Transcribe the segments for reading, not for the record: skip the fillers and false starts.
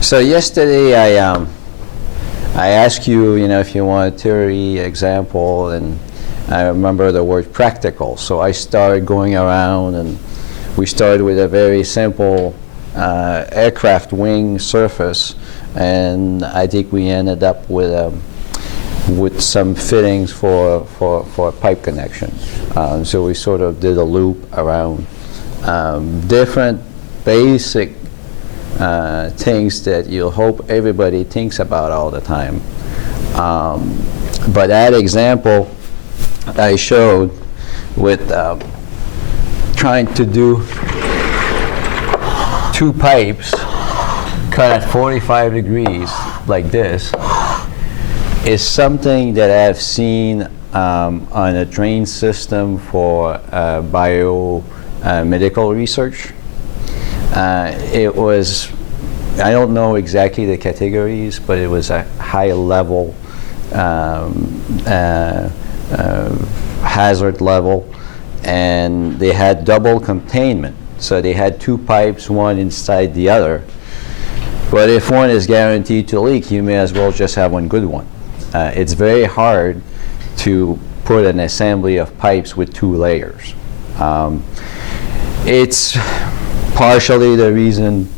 So yesterday I asked you, if you want a theory example, and I remember the word practical. So I started going around, and we started with a very simple aircraft wing surface, and I think we ended up with some fittings for a pipe connection. So we sort of did a loop around different basic things that you hope everybody thinks about all the time. But that example I showed with trying to do two pipes cut at 45 degrees like this is something that I've seen on a drain system for biomedical research. It was, I don't know exactly the categories, but it was a high level hazard level, and they had double containment. So they had two pipes, one inside the other. But if one is guaranteed to leak, you may as well just have one good one. It's very hard to put an assembly of pipes with two layers. It's partially the reason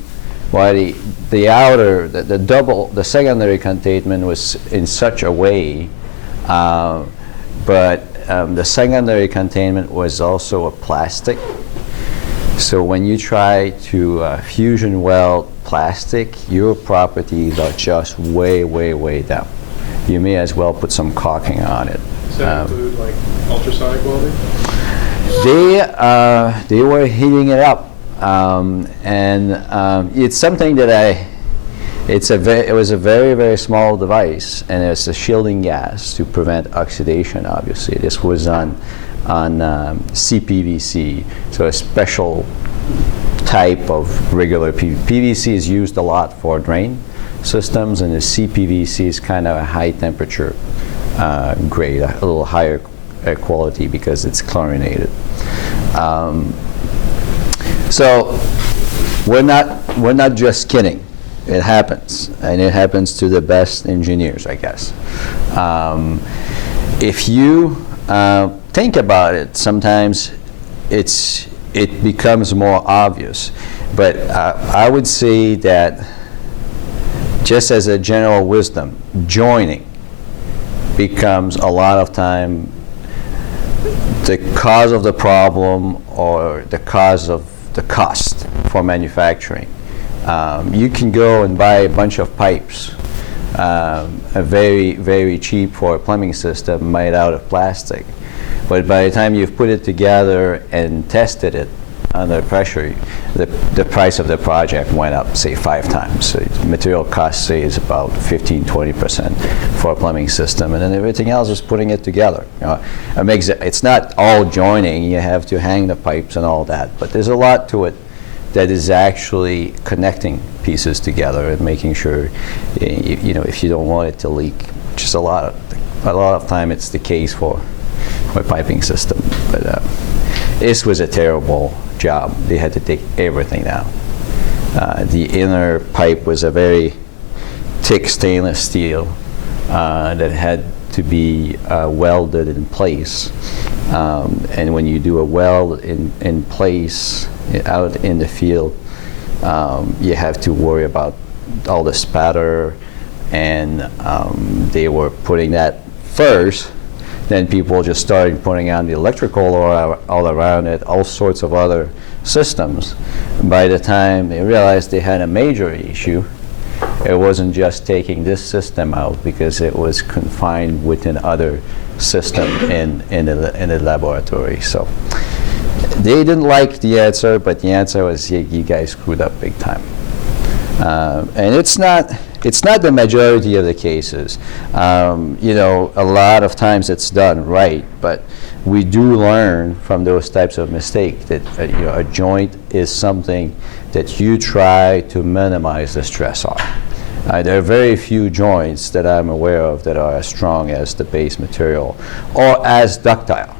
why the secondary containment was in such a way, but the secondary containment was also a plastic. So when you try to fusion weld plastic, your properties are just way, way, way down. You may as well put some caulking on it. Does that include like ultrasonic welding? They were heating it up, and it's something that it was a very, very small device, and it's a shielding gas to prevent oxidation. Obviously, this was on CPVC, so a special type of regular PVC is used a lot for drain systems, and the CPVC is kind of a high temperature grade, a little higher quality because it's chlorinated. So we're not just kidding. It happens, and it happens to the best engineers, I guess. If you think about it, sometimes it becomes more obvious. But I would say that just as a general wisdom, joining becomes a lot of time the cause of the problem or the cause of the cost for manufacturing. You can go and buy a bunch of pipes, very, very cheap for a plumbing system made out of plastic. But by the time you've put it together and tested it under pressure, the price of the project went up, say, 5 times. So material cost, say, is about 15–20% for a plumbing system, and then everything else is putting it together. It's not all joining. You have to hang the pipes and all that, but there's a lot to it that is actually connecting pieces together and making sure, if you don't want it to leak, which is a lot of time it's the case for a piping system. But this was a terrible job. They had to take everything down. The inner pipe was a very thick stainless steel that had to be welded in place. And when you do a weld in place out in the field, you have to worry about all the spatter, and they were putting that first. Then people just started putting on the electrical all around it, all sorts of other systems. By the time they realized they had a major issue, it wasn't just taking this system out, because it was confined within other system in the laboratory. So they didn't like the answer, but the answer was, you guys screwed up big time. And it's not the majority of the cases. A lot of times it's done right, but we do learn from those types of mistakes that a joint is something that you try to minimize the stress on. There are very few joints that I'm aware of that are as strong as the base material or as ductile.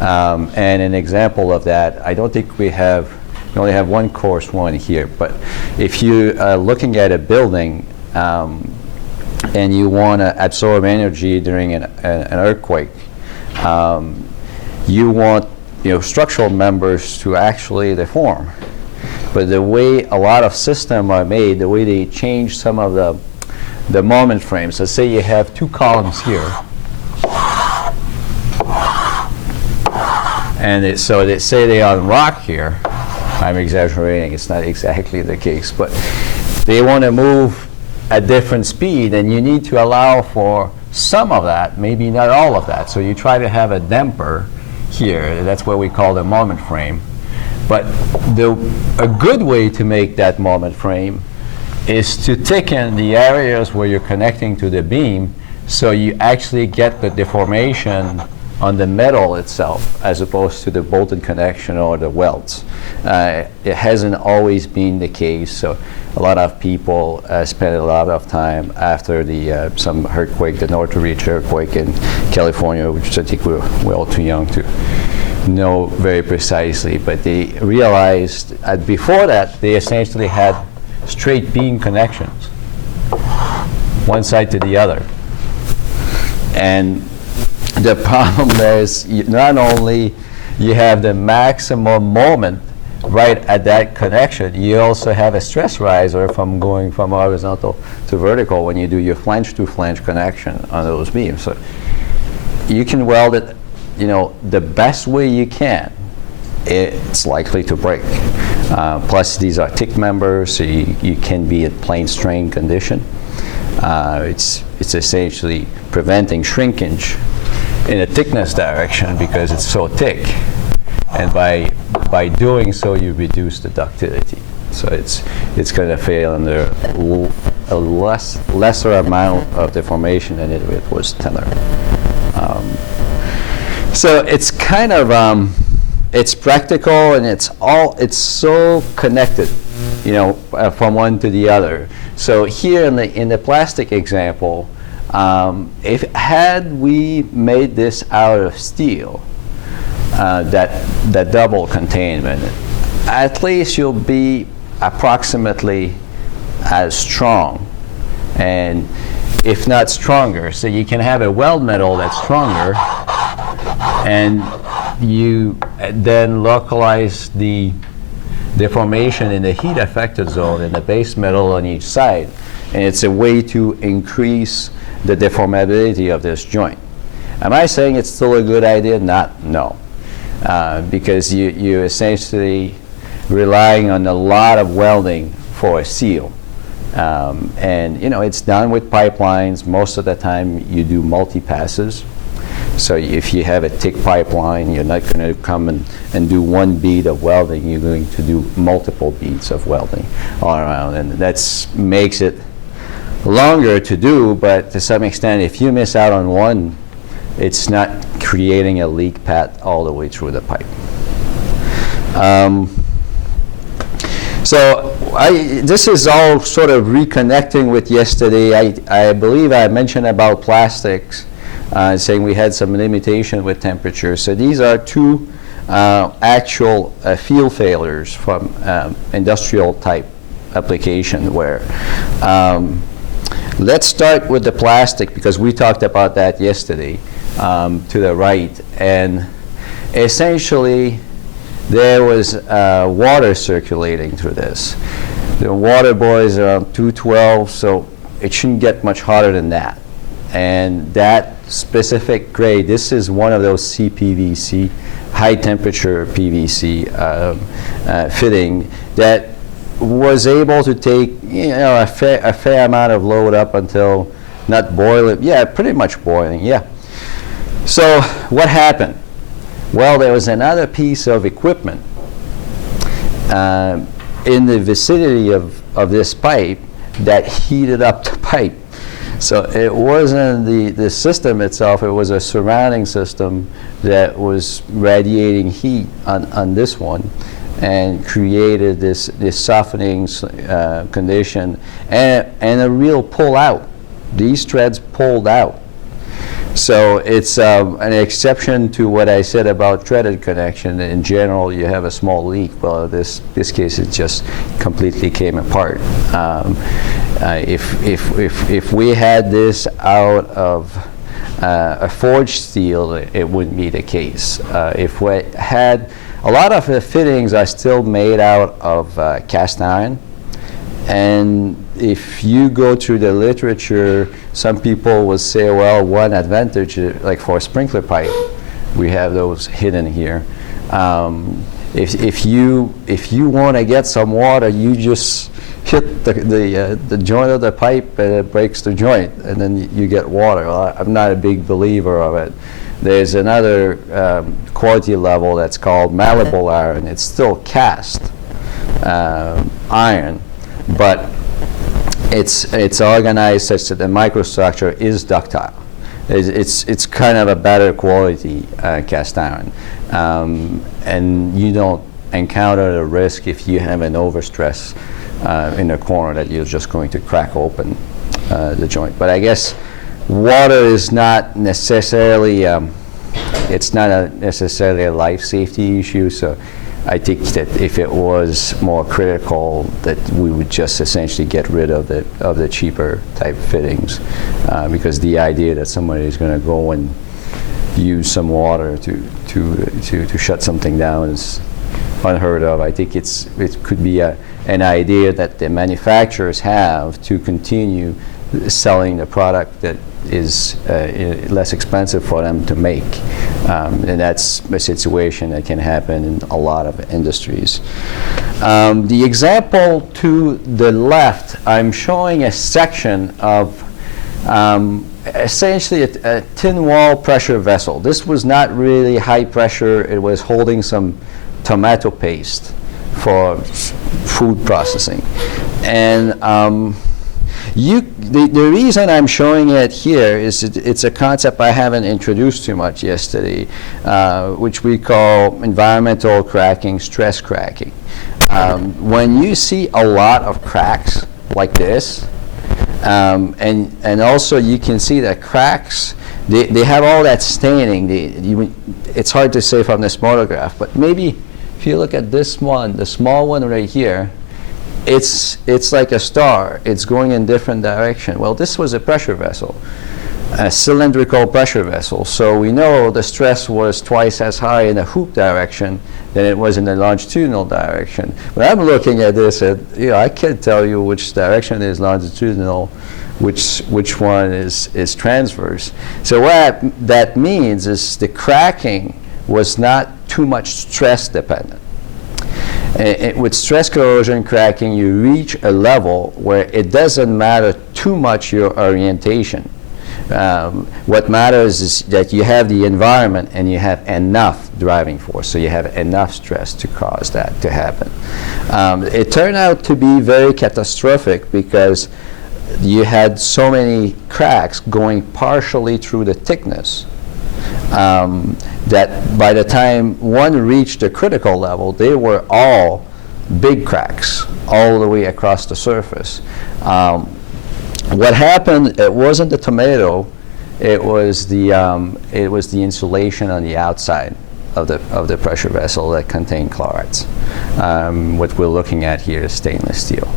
And an example of that, I don't think we have You only have one coarse one here. But if you are looking at a building and you want to absorb energy during an earthquake, you want structural members to actually deform. But the way a lot of systems are made, the way they change some of the moment frames. So say you have two columns here. And so they say they are on rock here. I'm exaggerating, it's not exactly the case. But they want to move at different speed, and you need to allow for some of that, maybe not all of that. So you try to have a damper here. That's what we call the moment frame. But a good way to make that moment frame is to thicken the areas where you're connecting to the beam, so you actually get the deformation on the metal itself as opposed to the bolted connection or the welds. It hasn't always been the case, so a lot of people spend a lot of time after some earthquake, the Northridge earthquake in California, which I think we're all too young to know very precisely, but they realized before that they essentially had straight beam connections, one side to the other. And the problem is not only you have the maximum moment right at that connection, you also have a stress riser from going from horizontal to vertical when you do your flange to flange connection on those beams. So you can weld it the best way you can, it's likely to break. Plus, these are thick members, so you can be in plane strain condition. It's essentially preventing shrinkage in a thickness direction because it's so thick. And by doing so, you reduce the ductility. So it's going to fail under a lesser amount of deformation than if it was thinner. So it's kind of it's practical, and it's so connected, from one to the other. So here in the plastic example, had we made this out of steel, that double containment, at least you'll be approximately as strong, and if not stronger. So you can have a weld metal that's stronger, and you then localize the deformation in the heat affected zone in the base metal on each side, and it's a way to increase the deformability of this joint. Am I saying it's still a good idea? No. Because you're essentially relying on a lot of welding for a seal. And it's done with pipelines. Most of the time you do multi-passes. So if you have a thick pipeline, you're not going to come and do one bead of welding. You're going to do multiple beads of welding all around. And that makes it longer to do, but to some extent, if you miss out on one, it's not creating a leak path all the way through the pipe. So this is all sort of reconnecting with yesterday. I believe I mentioned about plastics, saying we had some limitation with temperature. So these are two actual field failures from industrial type application where let's start with the plastic, because we talked about that yesterday, to the right. And essentially, there was water circulating through this. The water boils around 212, so it shouldn't get much hotter than that. And that specific grade, this is one of those CPVC, high temperature PVC fitting that was able to take a fair amount of load up until not boiling, pretty much boiling, So what happened? Well, there was another piece of equipment in the vicinity of this pipe that heated up the pipe. So it wasn't the system itself, it was a surrounding system that was radiating heat on this one and created this softening condition and a real pull out. These threads pulled out. So it's an exception to what I said about threaded connection. In general, you have a small leak. Well, this case, it just completely came apart. If we had this out of a forged steel, it wouldn't be the case. If we had, a lot of the fittings are still made out of cast iron. And if you go through the literature, some people will say, well, one advantage, like for a sprinkler pipe, we have those hidden here. If you want to get some water, you just hit the joint of the pipe and it breaks the joint, and then you get water. Well, I'm not a big believer of it. There's another quality level that's called malleable iron. It's still cast iron, but it's organized such that the microstructure is ductile. It's kind of a better quality cast iron, and you don't encounter the risk if you have an overstress in the corner that you're just going to crack open the joint. But I guess water is not necessarily necessarily a life safety issue. So I think that if it was more critical, that we would just essentially get rid of the cheaper type fittings, because the idea that somebody is going to go and use some water to shut something down is unheard of. I think it could be an idea that the manufacturers have to continue selling the product that is less expensive for them to make. And that's a situation that can happen in a lot of industries. The example to the left, I'm showing a section of essentially a tin wall pressure vessel. This was not really high pressure. It was holding some tomato paste for food processing. And the reason I'm showing it here is it's a concept I haven't introduced too much yesterday, which we call environmental cracking, stress cracking. When you see a lot of cracks like this, and also you can see that cracks, they have all that staining. It's hard to say from this photograph, but maybe if you look at this one, the small one right here, it's like a star. It's going in different direction. Well, this was a pressure vessel, a cylindrical pressure vessel. So we know the stress was twice as high in the hoop direction than it was in the longitudinal direction. But I'm looking at this, and I can't tell you which direction is longitudinal, which one is transverse. So what that means is the cracking was not too much stress dependent. With stress corrosion cracking, you reach a level where it doesn't matter too much your orientation. What matters is that you have the environment and you have enough driving force, so you have enough stress to cause that to happen. It turned out to be very catastrophic because you had so many cracks going partially through the thickness that by the time one reached the critical level, they were all big cracks all the way across the surface. What happened, it wasn't the tomato, it was the insulation on the outside of the pressure vessel that contained chlorides. What we're looking at here is stainless steel.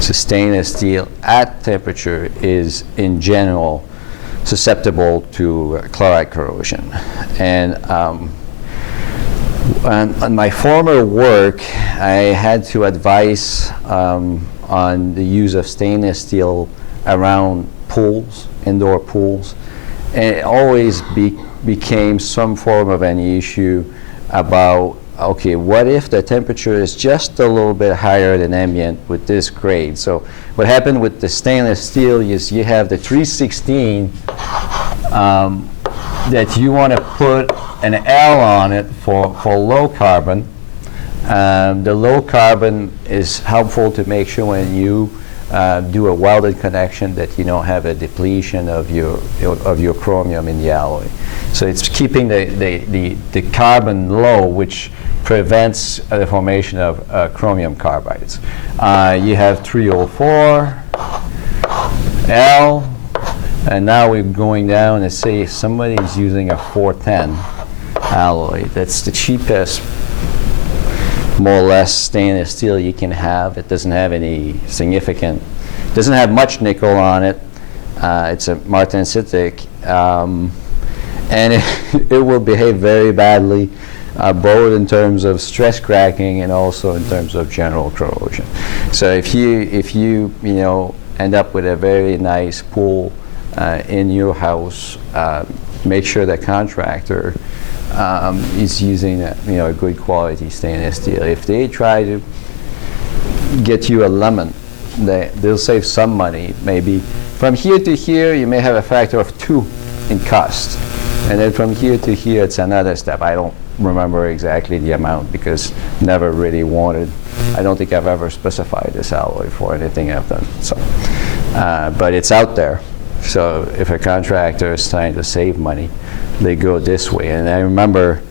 So stainless steel at temperature is, in general, susceptible to chloride corrosion. And on my former work, I had to advise on the use of stainless steel around pools, indoor pools. And it always became some form of an issue about, okay, what if the temperature is just a little bit higher than ambient with this grade? So what happened with the stainless steel is you have the 316 that you want to put an L on it for low carbon. The low carbon is helpful to make sure when you do a welded connection that you don't have a depletion of your chromium in the alloy. So it's keeping the carbon low, which prevents the formation of chromium carbides. You have 304, L, And now we're going down and say if somebody is using a 410 alloy, that's the cheapest, more or less, stainless steel you can have. It doesn't have any significant, doesn't have much nickel on it. It's a martensitic, and it will behave very badly, both in terms of stress cracking and also in terms of general corrosion. So if you end up with a very nice pool in your house, make sure the contractor is using a good quality stainless steel. If they try to get you a lemon, they'll save some money. Maybe from here to here, you may have a factor of 2 in cost, and then from here to here, it's another step. I don't remember exactly the amount because never really wanted. I don't think I've ever specified this alloy for anything I've done. So, but it's out there. So if a contractor is trying to save money, they go this way. And I remember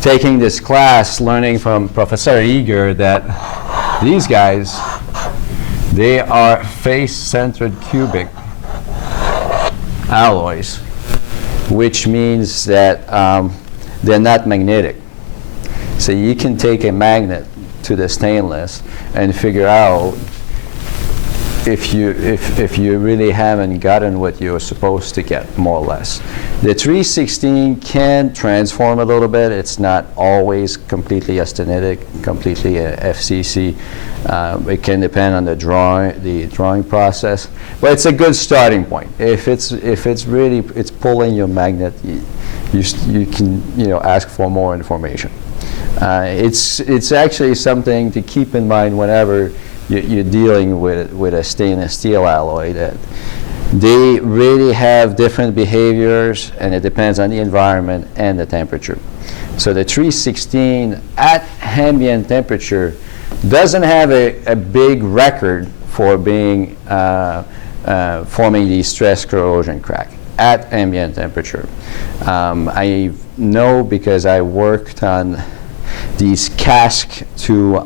taking this class, learning from Professor Eager that these guys, they are face-centered cubic alloys, which means that they're not magnetic. So you can take a magnet to the stainless and figure out if you really haven't gotten what you're supposed to get, more or less. The 316 can transform a little bit. It's not always completely austenitic, completely FCC. It can depend on the drawing process, but it's a good starting point. If it's really pulling your magnet, you can ask for more information. It's actually something to keep in mind whenever you're dealing with a stainless steel alloy, that they really have different behaviors, and it depends on the environment and the temperature. So the 316 at ambient temperature doesn't have a big record for being forming the stress corrosion crack at ambient temperature. I know because I worked on these casks to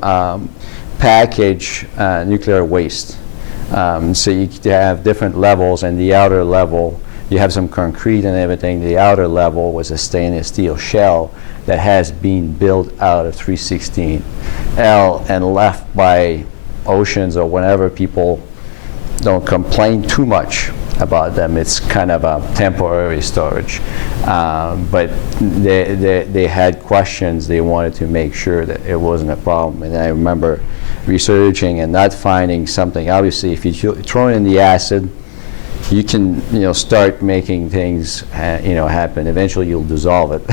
package nuclear waste. So you have different levels, and the outer level, you have some concrete and everything. The outer level was a stainless steel shell that has been built out of 316L and left by oceans or whenever people don't complain too much about them. It's kind of a temporary storage. But they had questions. They wanted to make sure that it wasn't a problem. And I remember researching and not finding something. Obviously, if you throw in the acid, you can start making things happen. Eventually, you'll dissolve it,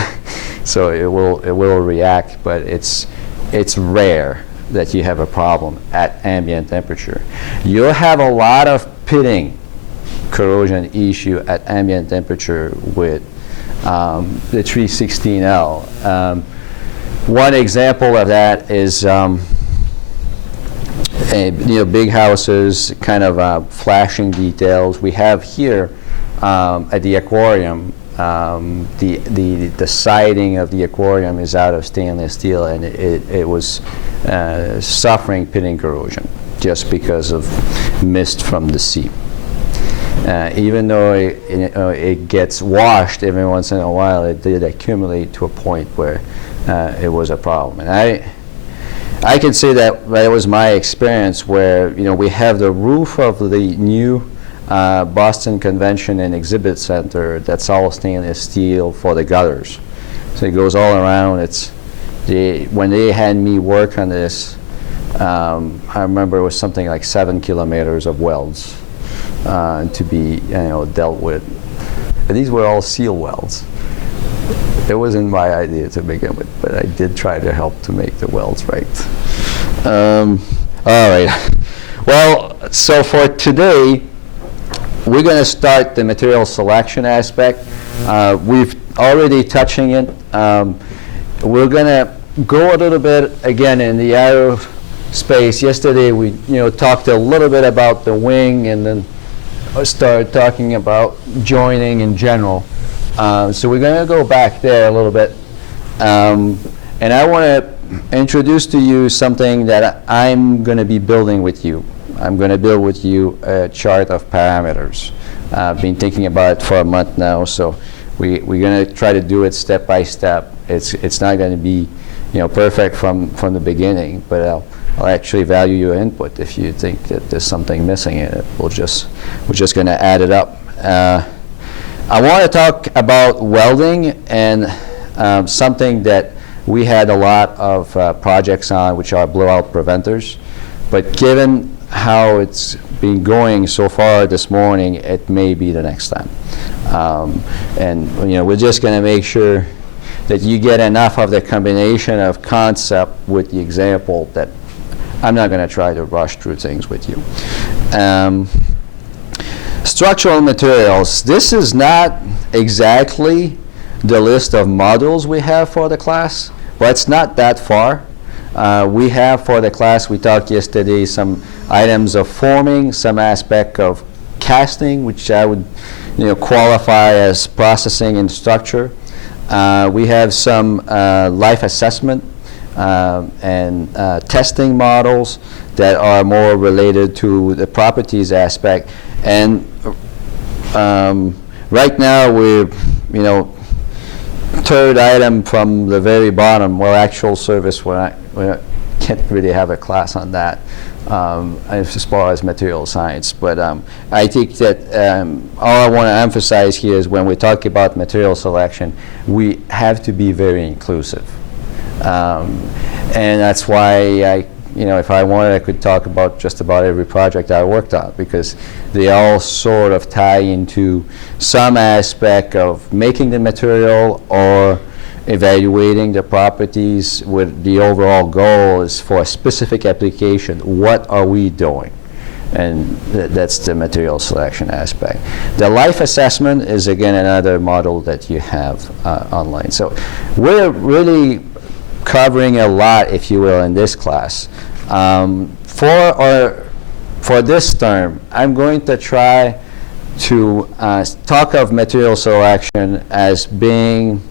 so it will react. But it's rare that you have a problem at ambient temperature. You'll have a lot of pitting corrosion issue at ambient temperature with the 316L. One example of that is big houses, kind of flashing details. We have here at the aquarium, the siding of the aquarium is out of stainless steel, and it was suffering pitting corrosion just because of mist from the sea. Even though it gets washed every once in a while, it did accumulate to a point where it was a problem. And I can say that was my experience, where we have the roof of the new Boston Convention and Exhibit Center that's all stainless steel for the gutters. So it goes all around. When they had me work on this, I remember it was something like 7 kilometers of welds to be dealt with. But these were all seal welds. It wasn't my idea to begin with, but I did try to help to make the welds right. All right. Well, so for today, we're going to start the material selection aspect. We've already touching it. We're going to go a little bit again in the aerospace. Yesterday we talked a little bit about the wing, and then started talking about joining in general. So we're going to go back there a little bit. And I want to introduce to you something that I'm going to be building with you. I'm going to build with you a chart of parameters been thinking about it for a month now, so we're going to try to do it step by step. It's not going to be, perfect from the beginning, but I'll actually value your input if you think that there's something missing in it. We're just going to add it up. I want to talk about welding and something that we had a lot of projects on, which are blowout preventers. But given how it's been going so far this morning, it may be the next time. And we're just going to make sure that you get enough of the combination of concept with the example that I'm not going to try to rush through things with you. Structural materials. This is not exactly the list of models we have for the class, but it's not that far. We have for the class, we talked yesterday, some items of forming, some aspect of casting, which I would qualify as processing and structure. We have some life assessment and testing models that are more related to the properties aspect. And right now we're, third item from the very bottom, well, actual service, we can't really have a class on that as far as material science. But I think that all I want to emphasize here is when we talk about material selection, we have to be very inclusive. And that's why if I wanted, I could talk about just about every project I worked on, because they all sort of tie into some aspect of making the material or evaluating the properties with the overall goal is for a specific application. What are we doing? And that's the material selection aspect. The life assessment is, again, another model that you have online. So we're really covering a lot, if you will, in this class. For this term, I'm going to try to talk of material selection as being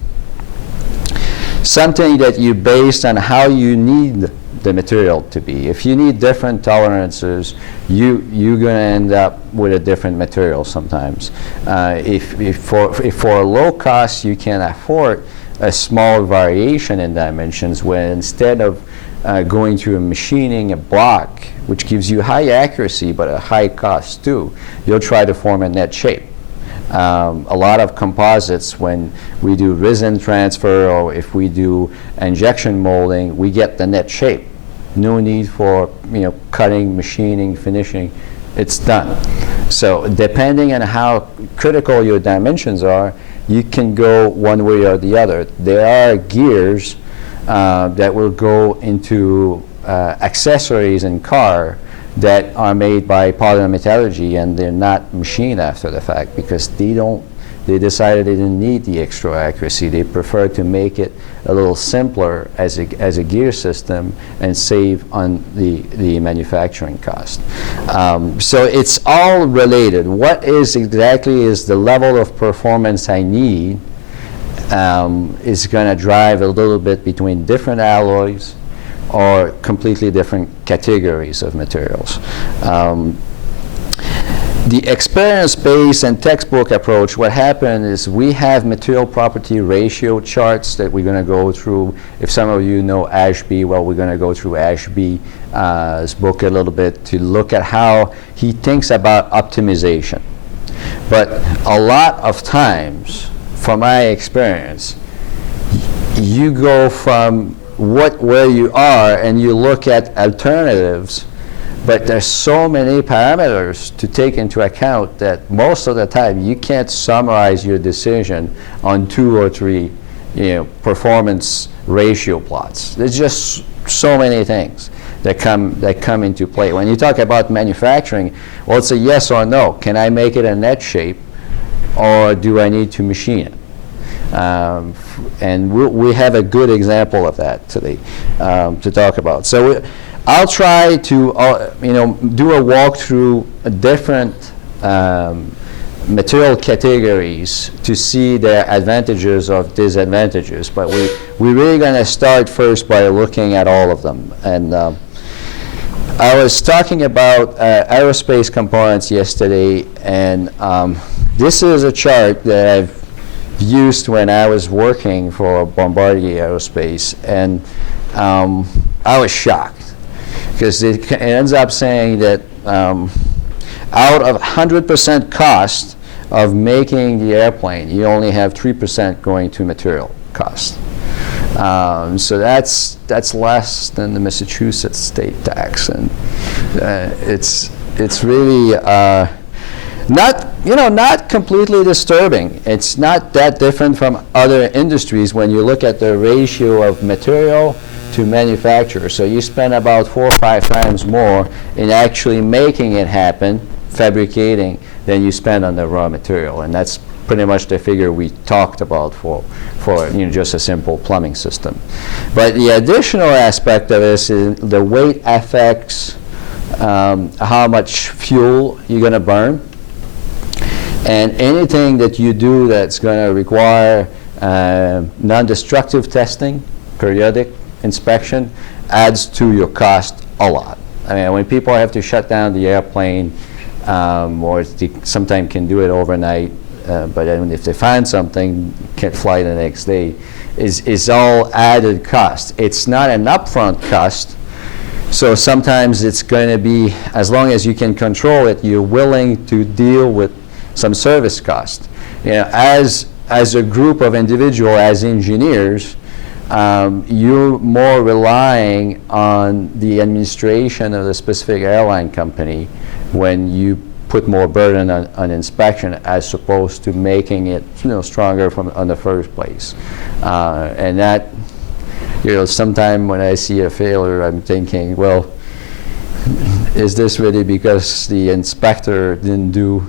something that you based on how you need the material to be. If you need different tolerances, you're going to end up with a different material sometimes. If for a low cost you can afford a small variation in dimensions, where instead of going through machining a block, which gives you high accuracy but a high cost too, you'll try to form a net shape. A lot of composites, when we do resin transfer or if we do injection molding, we get the net shape. No need for cutting, machining, finishing. It's done. So depending on how critical your dimensions are, you can go one way or the other. There are gears that will go into accessories in car that are made by polymetallurgy, and they're not machined after the fact because they decided they didn't need the extra accuracy. They prefer to make it a little simpler as a gear system and save on the manufacturing cost. So it's all related. What exactly is the level of performance I need is going to drive a little bit between different alloys or completely different categories of materials. The experience-based and textbook approach, what happened is we have material property ratio charts that we're going to go through. If some of you know Ashby, well, we're going to go through Ashby's book a little bit to look at how he thinks about optimization. But a lot of times, from my experience, you go from where you are and you look at alternatives, but there's so many parameters to take into account that most of the time you can't summarize your decision on 2 or 3 performance ratio plots. There's just so many things that come into play. When you talk about manufacturing, well, it's a yes or no. Can I make it a net shape, or do I need to machine it? And we have a good example of that today to talk about. So I'll try to do a walkthrough different material categories to see their advantages or disadvantages. But we're really going to start first by looking at all of them. And I was talking about aerospace components yesterday, and this is a chart that I've used when I was working for Bombardier Aerospace, and I was shocked because it ends up saying that out of 100% cost of making the airplane, you only have 3% going to material cost. So that's less than the Massachusetts state tax, and it's really not completely disturbing. It's not that different from other industries when you look at the ratio of material to manufacture. So you spend about 4 or 5 times more in actually making it happen, fabricating, than you spend on the raw material, and that's pretty much the figure we talked about for just a simple plumbing system. But the additional aspect of this is the weight affects how much fuel you're going to burn, and anything that you do that's going to require non-destructive testing, periodic inspection, adds to your cost a lot. I mean, when people have to shut down the airplane, or they sometimes can do it overnight, but then if they find something, can't fly the next day, is all added cost. It's not an upfront cost, so sometimes it's going to be, as long as you can control it, you're willing to deal with some service cost. You know, as a group of individuals, as engineers, you're more relying on the administration of the specific airline company when you put more burden on inspection, as opposed to making it stronger on the first place. And that, sometime when I see a failure, I'm thinking, well, is this really because the inspector didn't do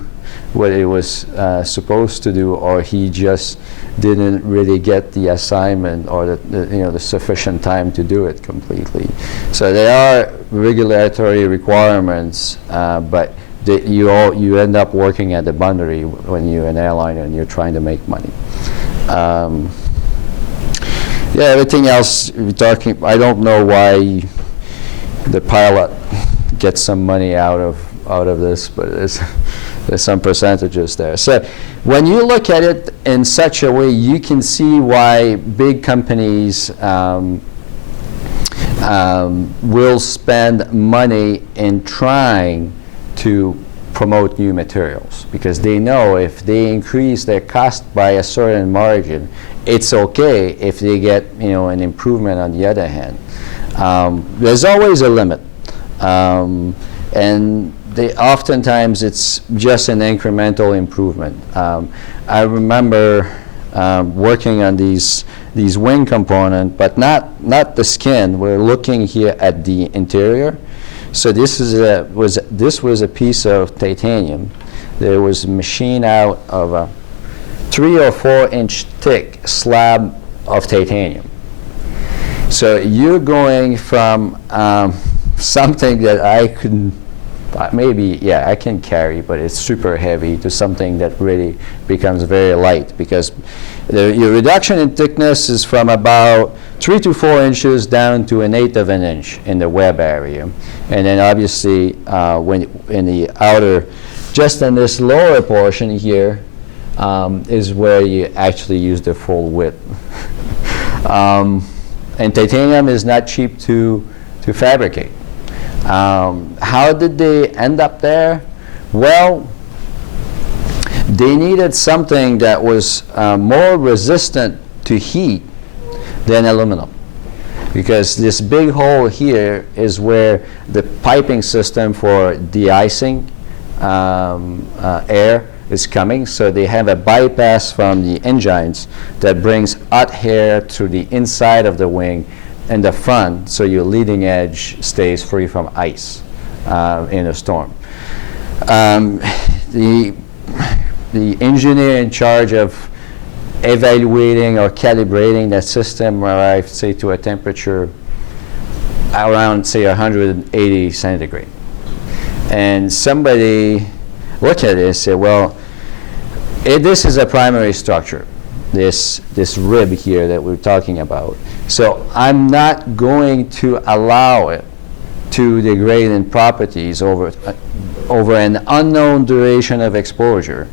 what it was supposed to do, or he just didn't really get the assignment or the sufficient time to do it completely? So there are regulatory requirements, but you end up working at the boundary when you're an airline and you're trying to make money. Yeah, everything else we're talking, I don't know why the pilot gets some money out of this, but there's some percentages there. So when you look at it in such a way, you can see why big companies will spend money in trying to promote new materials, because they know if they increase their cost by a certain margin, it's okay if they get an improvement on the other hand. There's always a limit, and oftentimes it's just an incremental improvement. I remember working on these wing components, but not the skin. We're looking here at the interior. So this was a piece of titanium that was machined out of a 3 or 4 inch thick slab of titanium. So you're going from something that I can I can carry, but it's super heavy, to something that really becomes very light, because your reduction in thickness is from about 3 to 4 inches down to 1/8 of an inch in the web area. And then obviously when in the outer, just in this lower portion here, is where you actually use the full width. And titanium is not cheap to fabricate. How did they end up there? Well, they needed something that was more resistant to heat than aluminum, because this big hole here is where the piping system for de-icing air is coming. So they have a bypass from the engines that brings hot air to the inside of the wing in the front, so your leading edge stays free from ice in a storm. The engineer in charge of evaluating or calibrating that system arrived, say, to a temperature around, say, 180 centigrade. And somebody looked at it and said, well, this is a primary structure, this rib here that we're talking about. So I'm not going to allow it to degrading properties over an unknown duration of exposure,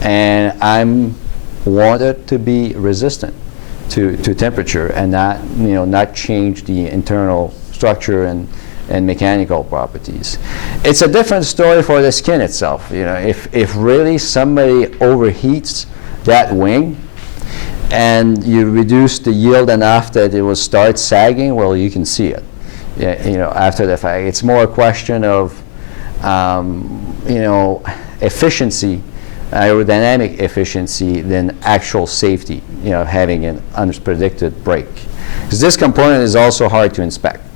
and I'm wanted to be resistant to temperature and not change the internal structure and mechanical properties. It's a different story for the skin itself. If really somebody overheats that wing and you reduce the yield enough that it will start sagging, well, you can see it. After the fact, it's more a question of efficiency, aerodynamic efficiency, than actual safety. Having an unpredicted break, because this component is also hard to inspect.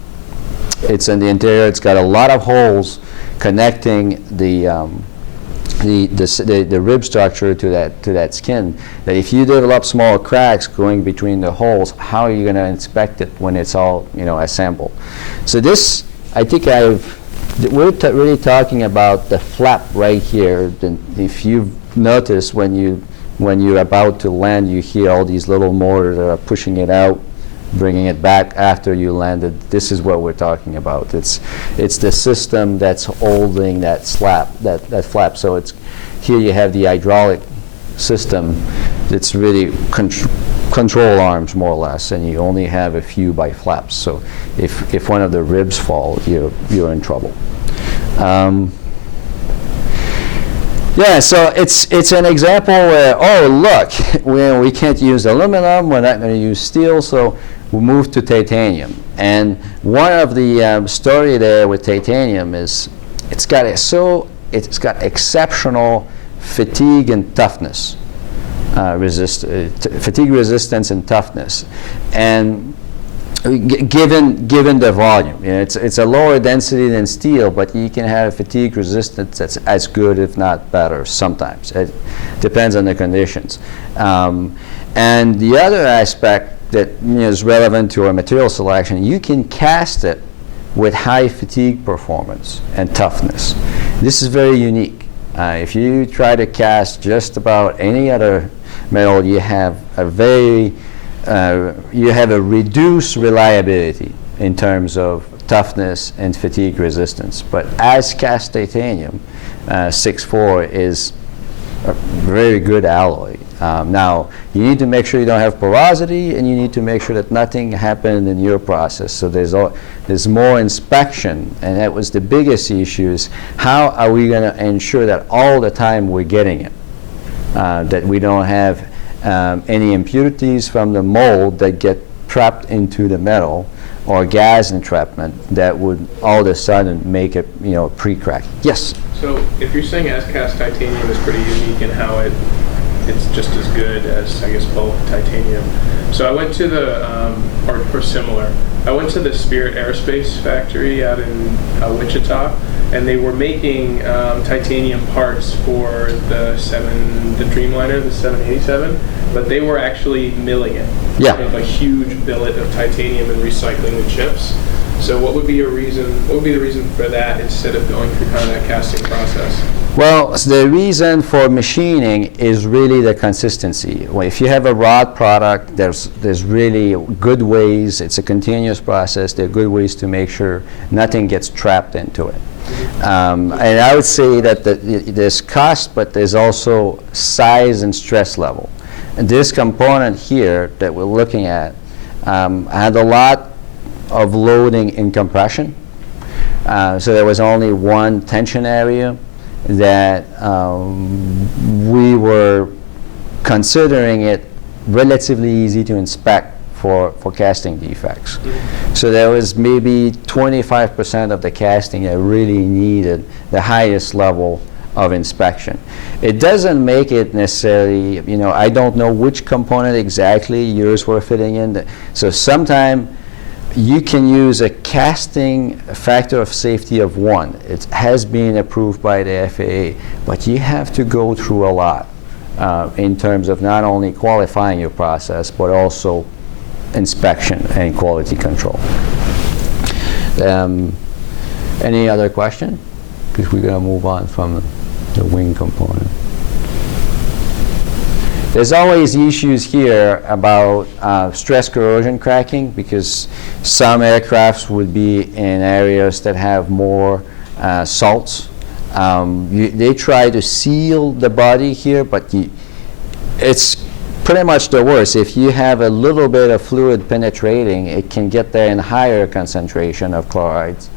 It's in the interior. It's got a lot of holes connecting the rib structure to that skin, that if you develop small cracks going between the holes, how are you going to inspect it when it's all assembled? So this, I think we're really talking about the flap right here. If you've noticed, when you're about to land, you hear all these little motors that are pushing it out, bringing it back after you landed. This is what we're talking about. It's the system that's holding that flap. So here you have the hydraulic system that's really control arms, more or less, and you only have a few by flaps. So if one of the ribs fall, you're in trouble. Yeah, so it's an example where, oh, look, we can't use aluminum, we're not going to use steel, so we move to titanium. And one of the story there with titanium is it's got exceptional fatigue and toughness, fatigue resistance and toughness, and given the volume. It's a lower density than steel, but you can have fatigue resistance that's as good, if not better, sometimes. It depends on the conditions. And the other aspect that is relevant to our material selection, you can cast it with high fatigue performance and toughness. This is very unique. If you try to cast just about any other metal, you have a reduced reliability in terms of toughness and fatigue resistance. But as cast titanium, 6.4 is a very good alloy. Now, you need to make sure you don't have porosity, and you need to make sure that nothing happened in your process. So there's more inspection, and that was the biggest issue, is how are we going to ensure that all the time we're getting it, that we don't have any impurities from the mold that get trapped into the metal, or gas entrapment that would all of a sudden make it pre-crack. Yes? So if you're saying as cast titanium is pretty unique in how it's just as good as, I guess, bulk titanium. So I went to or similar. I went to the Spirit Aerospace factory out in Wichita, and they were making titanium parts for the Dreamliner, the 787, but they were actually milling it. Yeah. Kind of a huge billet of titanium and recycling the chips. So what would be the reason for that instead of going through kind of that casting process? Well, the reason for machining is really the consistency. Well, if you have a rod product, there's really good ways. It's a continuous process. There are good ways to make sure nothing gets trapped into it. And I would say that there's cost, but there's also size and stress level. And this component here that we're looking at had a lot of loading in compression. So there was only one tension area that we were considering it relatively easy to inspect for casting defects. So there was maybe 25% of the casting that really needed the highest level of inspection. It doesn't make it necessarily, I don't know which component exactly yours were fitting in. So sometime you can use a casting factor of safety of 1. It has been approved by the FAA, but you have to go through a lot in terms of not only qualifying your process, but also inspection and quality control. Any other question? Because we're going to move on from the wing component. There's always issues here about stress corrosion cracking, because some aircrafts would be in areas that have more salts. They try to seal the body here, but it's pretty much the worst. If you have a little bit of fluid penetrating, it can get there in higher concentration of chlorides,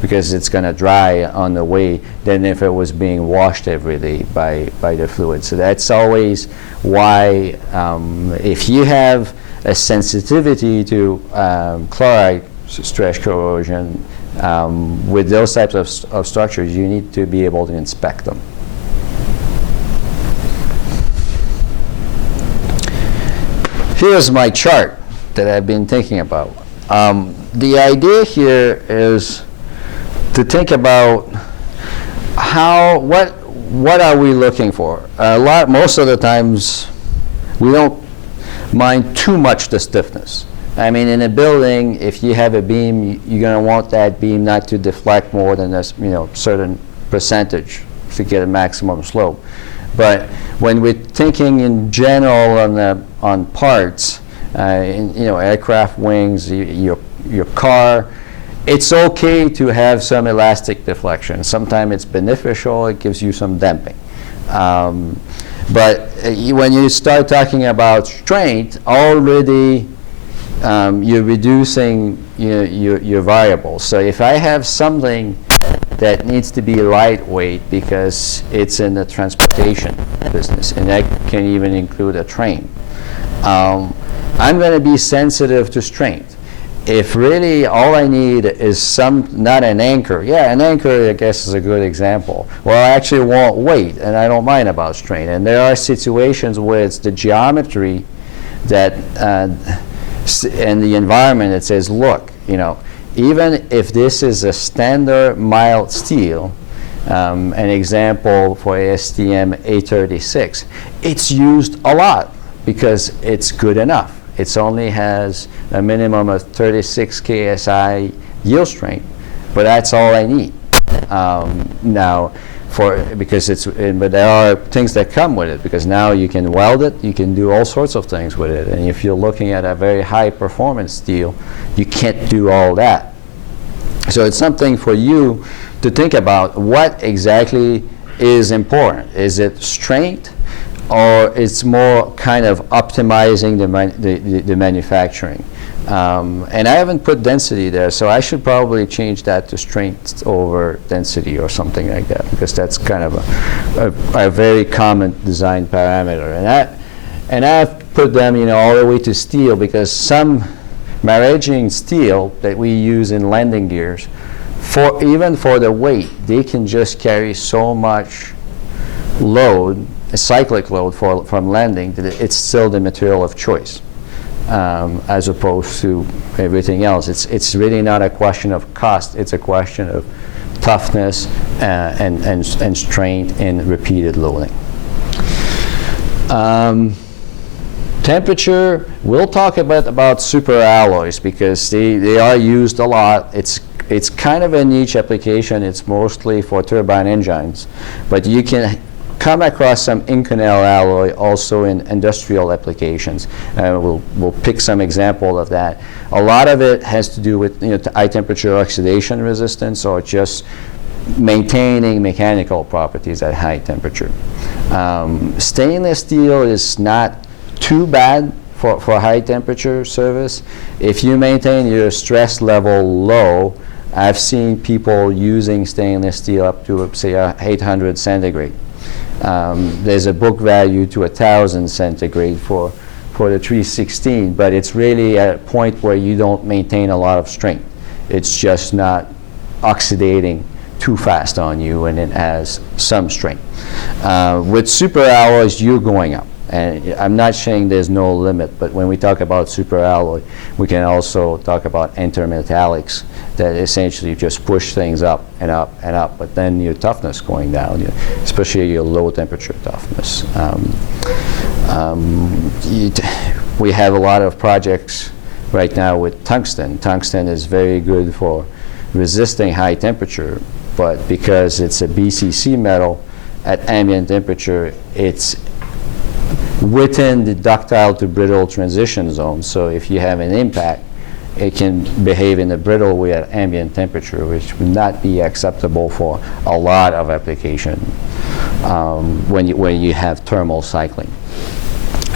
because it's going to dry on the way than if it was being washed every day by the fluid. So that's always why if you have a sensitivity to chloride stress corrosion with those types of structures, you need to be able to inspect them. Here's my chart that I've been thinking about. The idea here is to think about what are we looking for? Most of the times, we don't mind too much the stiffness. I mean, in a building, if you have a beam, you're going to want that beam not to deflect more than a certain percentage to get a maximum slope. But when we're thinking in general on parts, aircraft wings, your car, it's okay to have some elastic deflection. Sometimes it's beneficial, it gives you some damping. But when you start talking about strength, already you're reducing your variables. So if I have something that needs to be lightweight because it's in the transportation business, and that can even include a train, I'm going to be sensitive to strength. If really all I need is not an anchor. Yeah, an anchor, I guess, is a good example. Well, I actually want weight, and I don't mind about strain. And there are situations where it's the geometry that, and the environment that says, look, even if this is a standard mild steel, an example for ASTM A36, it's used a lot because it's good enough. It only has a minimum of 36 KSI yield strength, but that's all I need. Now, but there are things that come with it, because now you can weld it, you can do all sorts of things with it, and if you're looking at a very high performance steel, you can't do all that. So it's something for you to think about. What exactly is important? Is it strength, or it's more kind of optimizing the manufacturing? And I haven't put density there, so I should probably change that to strength over density or something like that, because that's kind of a very common design parameter. And I've put them all the way to steel, because some maraging steel that we use in landing gears, even for the weight, they can just carry so much load, a cyclic load from landing, that it's still the material of choice, as opposed to everything else. It's really not a question of cost, it's a question of toughness and strength in repeated loading. Temperature, we'll talk about super alloys, because they are used a lot. It's kind of a niche application. It's mostly for turbine engines, but you can come across some Inconel alloy also in industrial applications. We'll pick some example of that. A lot of it has to do with high temperature oxidation resistance, or just maintaining mechanical properties at high temperature. Stainless steel is not too bad for high temperature service. If you maintain your stress level low, I've seen people using stainless steel up to, say, 800 centigrade. There's a book value to 1,000 centigrade for the 316, but it's really at a point where you don't maintain a lot of strength. It's just not oxidating too fast on you, and it has some strength. With super alloys, you're going up. And I'm not saying there's no limit, but when we talk about super alloy, we can also talk about intermetallics that essentially just push things up and up and up, but then your toughness going down, especially your low temperature toughness. We have a lot of projects right now with tungsten. Tungsten is very good for resisting high temperature, but because it's a BCC metal, at ambient temperature, it's within the ductile to brittle transition zone. So if you have an impact, it can behave in a brittle way at ambient temperature, which would not be acceptable for a lot of application when you have thermal cycling.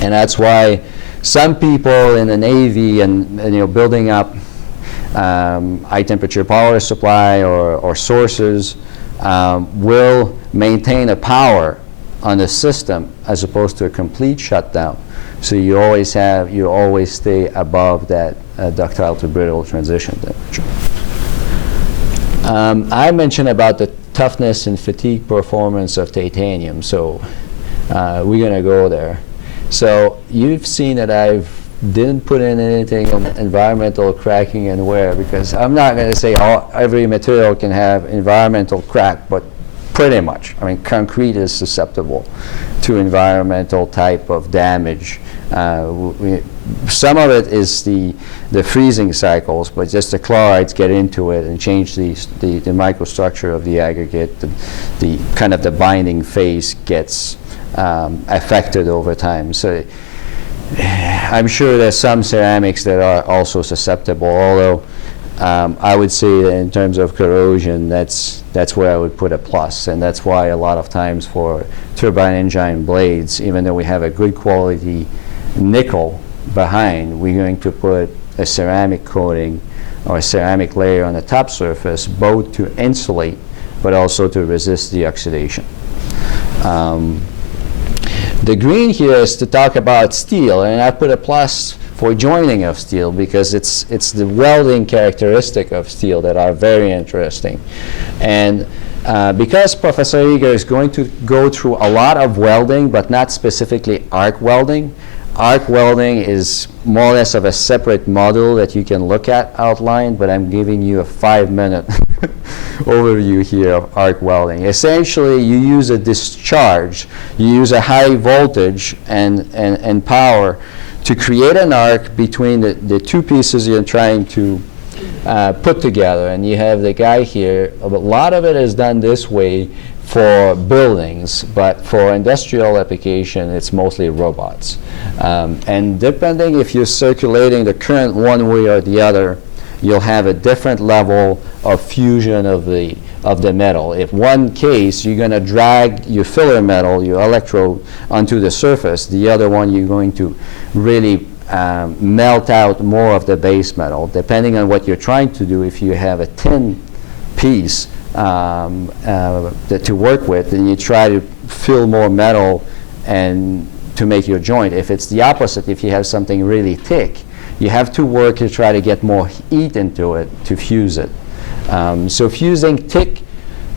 And that's why some people in the Navy and building up high temperature power supply or sources will maintain a power on the system as opposed to a complete shutdown. So you always stay above that ductile to brittle transition temperature. I mentioned about the toughness and fatigue performance of titanium, so we're going to go there. So you've seen that I didn't put in anything on environmental cracking and wear, because I'm not going to say every material can have environmental crack, but pretty much. I mean, concrete is susceptible to environmental type of damage. Some of it is the freezing cycles, but just the chlorides get into it and change the microstructure of the aggregate. The kind of the binding phase gets affected over time. So I'm sure there's some ceramics that are also susceptible, although I would say that in terms of corrosion, that's where I would put a plus, and that's why a lot of times for turbine engine blades, even though we have a good quality nickel behind, we're going to put a ceramic coating or a ceramic layer on the top surface, both to insulate but also to resist the oxidation. The green here is to talk about steel, and I put a plus for joining of steel because it's the welding characteristic of steel that are very interesting. And because Professor Eager is going to go through a lot of welding, but not specifically arc welding is more or less of a separate module that you can look at outlined, but I'm giving you a 5-minute overview here of arc welding. Essentially, you use a discharge, you use a high voltage and power to create an arc between the two pieces you're trying to put together. And you have the guy here. A lot of it is done this way for buildings, but for industrial application, it's mostly robots. And depending if you're circulating the current one way or the other, you'll have a different level of fusion of the metal. If one case, you're going to drag your filler metal, your electrode, onto the surface. The other one, you're going to really melt out more of the base metal. Depending on what you're trying to do, if you have a thin piece to work with, then you try to fill more metal and to make your joint. If it's the opposite, if you have something really thick, you have to work to try to get more heat into it to fuse it. So fusing thick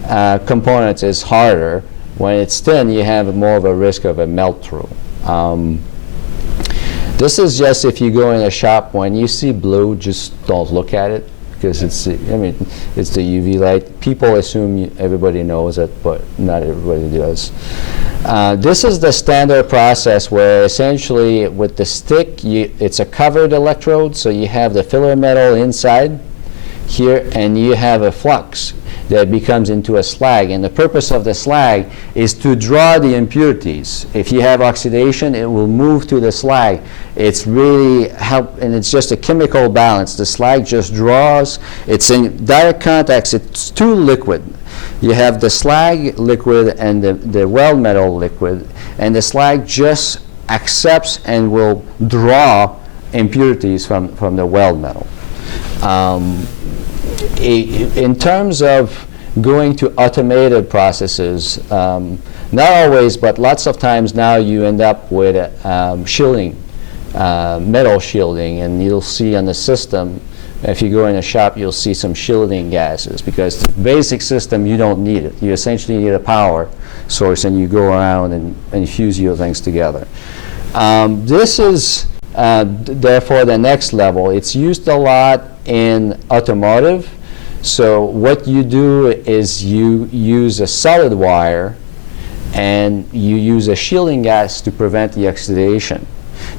components is harder. When it's thin, you have more of a risk of a melt through. This is just if you go in a shop, when you see blue, just don't look at it, because it's the UV light. People assume everybody knows it, but not everybody does. This is the standard process where essentially with the stick, it's a covered electrode, so you have the filler metal inside here, and you have a flux that becomes into a slag. And the purpose of the slag is to draw the impurities. If you have oxidation, it will move to the slag. It's really and it's just a chemical balance. The slag just draws. It's in direct contact. It's too liquid. You have the slag liquid and the weld metal liquid, and the slag just accepts and will draw impurities from the weld metal. In terms of going to automated processes, not always, but lots of times now you end up with shielding, metal shielding, and you'll see on the system, if you go in a shop, you'll see some shielding gases, because the basic system, you don't need it. You essentially need a power source, and you go around and fuse your things together. This is therefore the next level. It's used a lot in automotive. So what you do is you use a solid wire and you use a shielding gas to prevent the oxidation.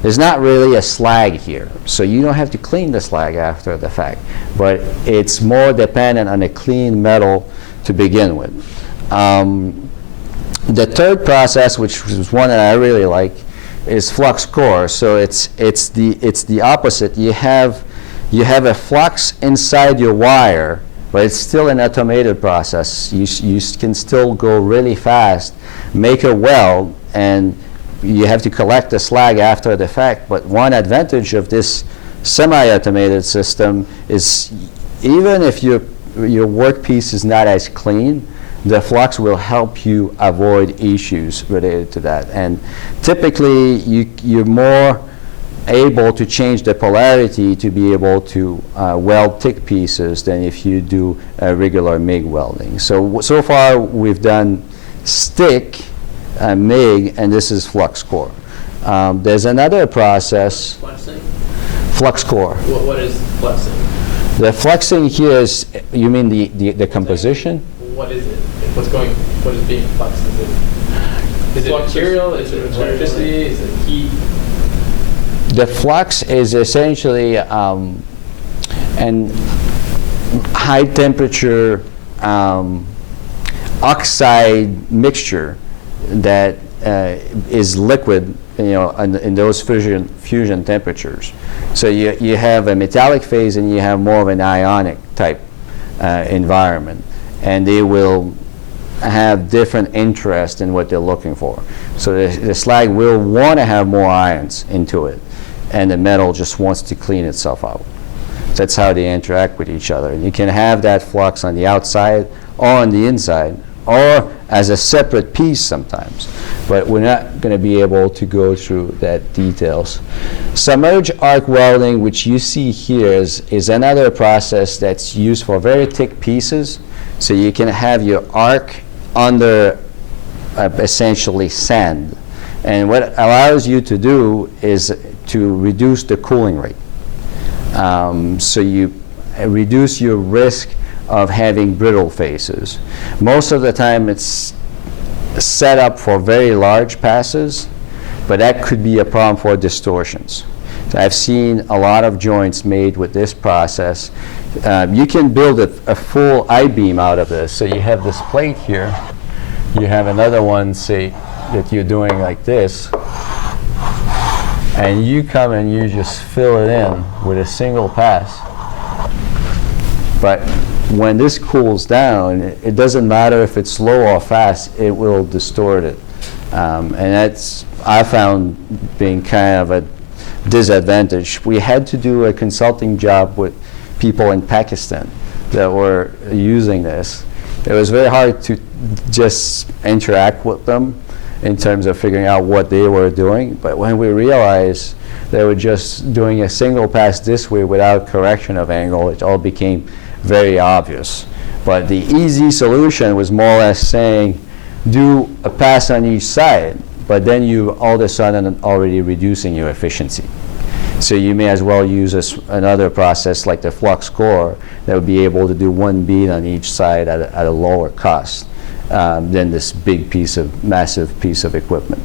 There's not really a slag here, so you don't have to clean the slag after the fact, but it's more dependent on a clean metal to begin with. The third process, which is one that I really like, is flux core. So it's the opposite. You have a flux inside your wire, but it's still an automated process. You can still go really fast, make a weld, and you have to collect the slag after the fact. But one advantage of this semi-automated system is even if your workpiece is not as clean, the flux will help you avoid issues related to that. And typically, you're more able to change the polarity to be able to weld thick pieces than if you do regular MIG welding. So far, we've done stick, MIG, and this is flux core. There's another process. Flexing? Flux core. What is flexing? The flexing here is, you mean the composition? What is it? What is being flexed? Is it material? Is it electricity? Is it heat? The flux is essentially an high temperature oxide mixture that is liquid, in those fusion temperatures. So you have a metallic phase and you have more of an ionic type environment, and they will have different interest in what they're looking for. So the slag will want to have more ions into it, and the metal just wants to clean itself out. That's how they interact with each other. You can have that flux on the outside or on the inside, or as a separate piece sometimes. But we're not going to be able to go through that details. Submerged arc welding, which you see here, is another process that's used for very thick pieces. So you can have your arc under essentially sand. And what it allows you to do is to reduce the cooling rate. So you reduce your risk of having brittle faces. Most of the time it's set up for very large passes, but that could be a problem for distortions. So I've seen a lot of joints made with this process. You can build a full I-beam out of this. So you have this plate here. You have another one, say, that you're doing like this. And you come and you just fill it in with a single pass. But when this cools down, it doesn't matter if it's slow or fast, it will distort it. And that's, I found, being kind of a disadvantage. We had to do a consulting job with people in Pakistan that were using this. It was very hard to just interact with them in terms of figuring out what they were doing. But when we realized they were just doing a single pass this way without correction of angle, it all became very obvious. But the easy solution was more or less saying, do a pass on each side, but then you all of a sudden already reducing your efficiency. So you may as well use another process like the flux core that would be able to do one bead on each side at a lower cost than this big massive piece of equipment.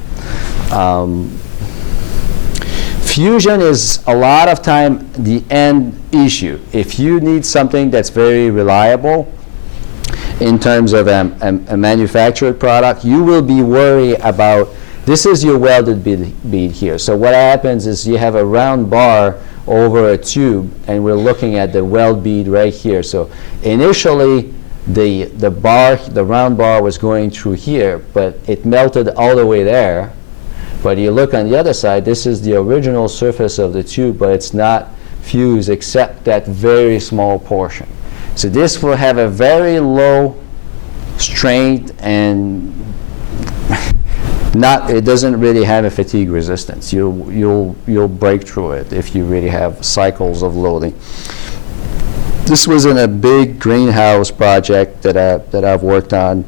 Fusion is a lot of time the end issue. If you need something that's very reliable in terms of a manufactured product, you will be worried about, this is your welded bead here. So what happens is you have a round bar over a tube, and we're looking at the weld bead right here. So initially, the round bar was going through here, but it melted all the way there. But you look on the other side, this is the original surface of the tube, but it's not fused except that very small portion. So this will have a very low strength, and it doesn't really have a fatigue resistance. You'll break through it if you really have cycles of loading. This was in a big greenhouse project that I've worked on,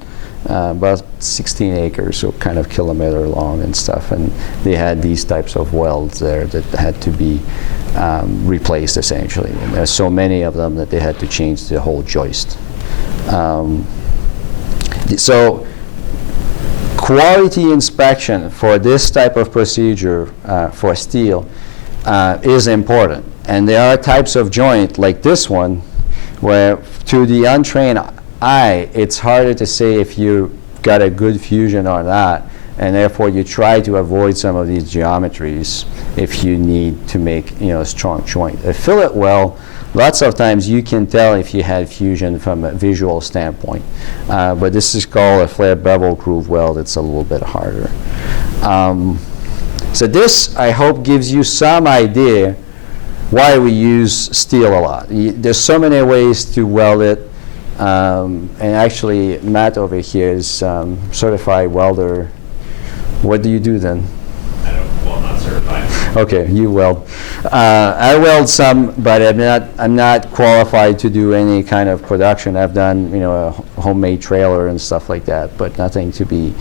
about 16 acres, so kind of kilometer long and stuff. And they had these types of welds there that had to be replaced essentially. And there's so many of them that they had to change the whole joist. So quality inspection for this type of procedure for steel is important. And there are types of joint like this one where to the untrained eye, it's harder to say if you got a good fusion or not and therefore you try to avoid some of these geometries if you need to make, you know, a strong joint. A fillet weld, lots of times you can tell if you had fusion from a visual standpoint, but this is called a flare bevel groove weld. It's a little bit harder. So this, I hope, gives you some idea why we use steel a lot. There's so many ways to weld it, and actually Matt over here is certified welder. What do you do then? Well, I'm not certified. Okay, you weld. I weld some, but I'm not qualified to do any kind of production. I've done, you know, a homemade trailer and stuff like that, but nothing to be,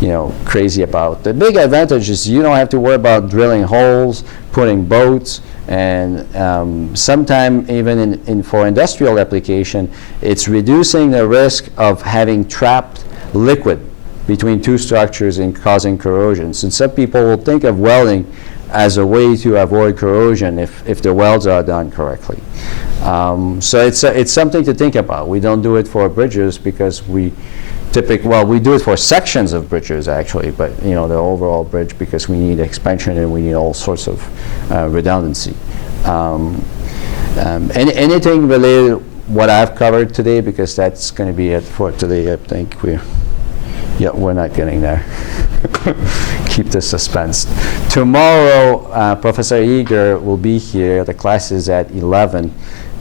you know, crazy about. The big advantage is you don't have to worry about drilling holes, putting bolts, and sometime even for industrial application, it's reducing the risk of having trapped liquid between two structures and causing corrosion. So some people will think of welding as a way to avoid corrosion if the welds are done correctly. So it's something to think about. We don't do it for bridges because we we do it for sections of bridges actually, but you know, the overall bridge, because we need expansion and we need all sorts of redundancy. Anything related what I've covered today, because that's going to be it for today. I think we're not getting there. Keep the suspense. Tomorrow, Professor Eager will be here. The class is at 11.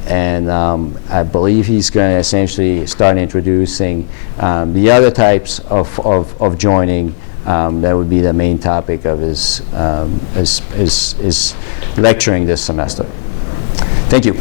And I believe he's going to essentially start introducing the other types of joining. That would be the main topic of his lecturing this semester. Thank you.